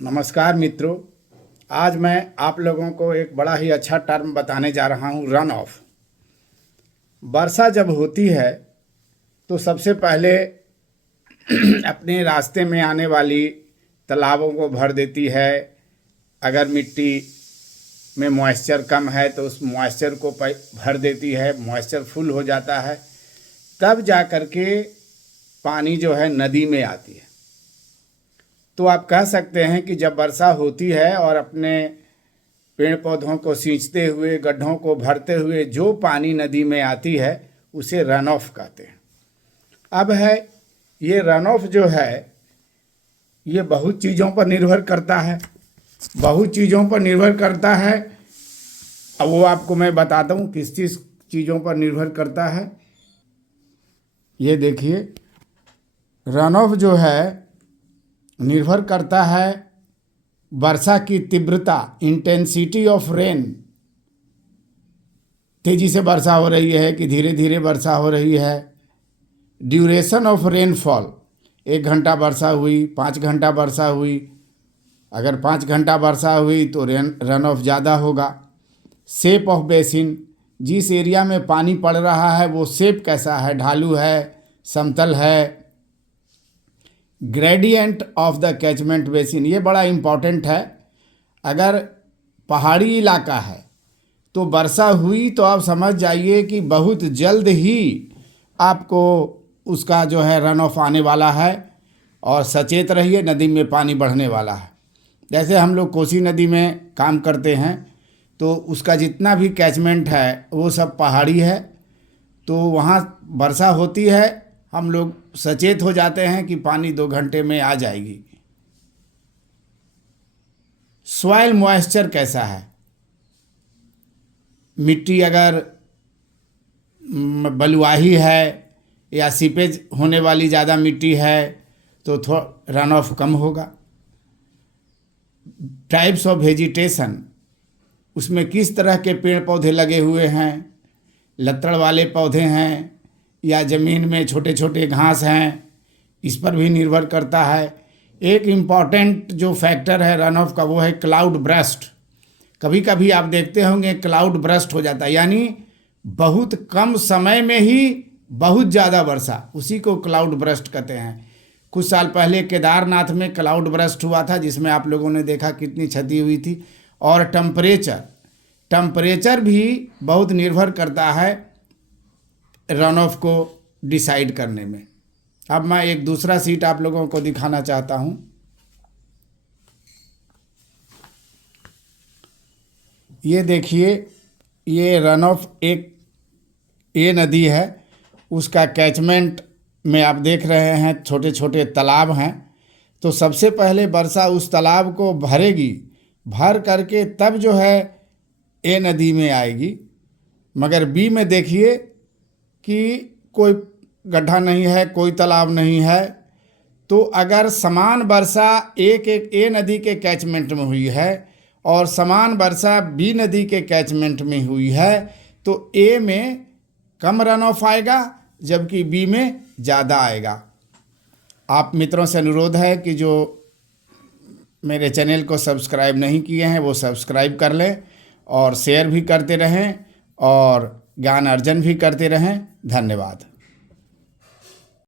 नमस्कार मित्रों। आज मैं आप लोगों को एक बड़ा ही अच्छा टर्म बताने जा रहा हूँ, रन ऑफ। वर्षा जब होती है तो सबसे पहले अपने रास्ते में आने वाली तालाबों को भर देती है। अगर मिट्टी में मॉइस्चर कम है तो उस मॉइस्चर को भर देती है, मॉइस्चर फुल हो जाता है, तब जा कर के पानी जो है नदी में आती है। तो आप कह सकते हैं कि जब वर्षा होती है और अपने पेड़ पौधों को सींचते हुए, गड्ढों को भरते हुए जो पानी नदी में आती है उसे रन ऑफ कहते हैं। अब है ये रन ऑफ जो है ये बहुत चीज़ों पर निर्भर करता है, बहुत चीज़ों पर निर्भर करता है। अब वो आपको मैं बताता हूँ किस चीज़ों पर निर्भर करता है। ये देखिए, रन ऑफ जो है निर्भर करता है वर्षा की तीव्रता, इंटेंसिटी ऑफ रेन। तेजी से वर्षा हो रही है कि धीरे धीरे वर्षा हो रही है। ड्यूरेशन ऑफ रेनफॉल, 1 घंटा वर्षा हुई, 5 घंटा वर्षा हुई। अगर 5 घंटा वर्षा हुई तो रन ऑफ ज़्यादा होगा। शेप ऑफ बेसिन, जिस एरिया में पानी पड़ रहा है वो शेप कैसा है, ढालू है, समतल है। Gradient of the catchment basin, ये बड़ा इम्पॉर्टेंट है। अगर पहाड़ी इलाका है तो वर्षा हुई तो आप समझ जाइए कि बहुत जल्द ही आपको उसका जो है रन ऑफ आने वाला है, और सचेत रहिए, नदी में पानी बढ़ने वाला है। जैसे हम लोग कोसी नदी में काम करते हैं तो उसका जितना भी कैचमेंट है वो सब पहाड़ी है, तो वहाँ वर्षा होती है, हम लोग सचेत हो जाते हैं कि पानी 2 घंटे में आ जाएगी। सॉइल मॉइस्चर कैसा है, मिट्टी अगर बलुआही है या सीपेज होने वाली ज़्यादा मिट्टी है तो थोड़ा रन ऑफ कम होगा। टाइप्स ऑफ वेजिटेशन, उसमें किस तरह के पेड़ पौधे लगे हुए हैं, लत्तड़ वाले पौधे हैं या ज़मीन में छोटे छोटे घास हैं, इस पर भी निर्भर करता है। एक इम्पॉर्टेंट जो फैक्टर है रन ऑफ का वो है क्लाउड ब्रस्ट। कभी कभी आप देखते होंगे क्लाउड ब्रस्ट हो जाता है, यानी बहुत कम समय में ही बहुत ज़्यादा वर्षा, उसी को क्लाउड ब्रस्ट कहते हैं। कुछ साल पहले केदारनाथ में क्लाउड ब्रस्ट हुआ था, जिसमें आप लोगों ने देखा कितनी क्षति हुई थी। और टेम्परेचर भी बहुत निर्भर करता है रन ऑफ को डिसाइड करने में। अब मैं एक दूसरा सीट आप लोगों को दिखाना चाहता हूँ। ये देखिए, ये रन ऑफ ये नदी है, उसका कैचमेंट में आप देख रहे हैं छोटे छोटे तालाब हैं। तो सबसे पहले वर्षा उस तालाब को भरेगी, भर करके तब जो है ए नदी में आएगी। मगर बी में देखिए कि कोई गड्ढा नहीं है, कोई तालाब नहीं है। तो अगर समान वर्षा एक ए नदी के कैचमेंट में हुई है और समान वर्षा बी नदी के कैचमेंट में हुई है तो ए में कम रन ऑफ आएगा जबकि बी में ज़्यादा आएगा। आप मित्रों से अनुरोध है कि जो मेरे चैनल को सब्सक्राइब नहीं किए हैं वो सब्सक्राइब कर लें और शेयर भी करते रहें और ज्ञान अर्जन भी करते रहें। धन्यवाद।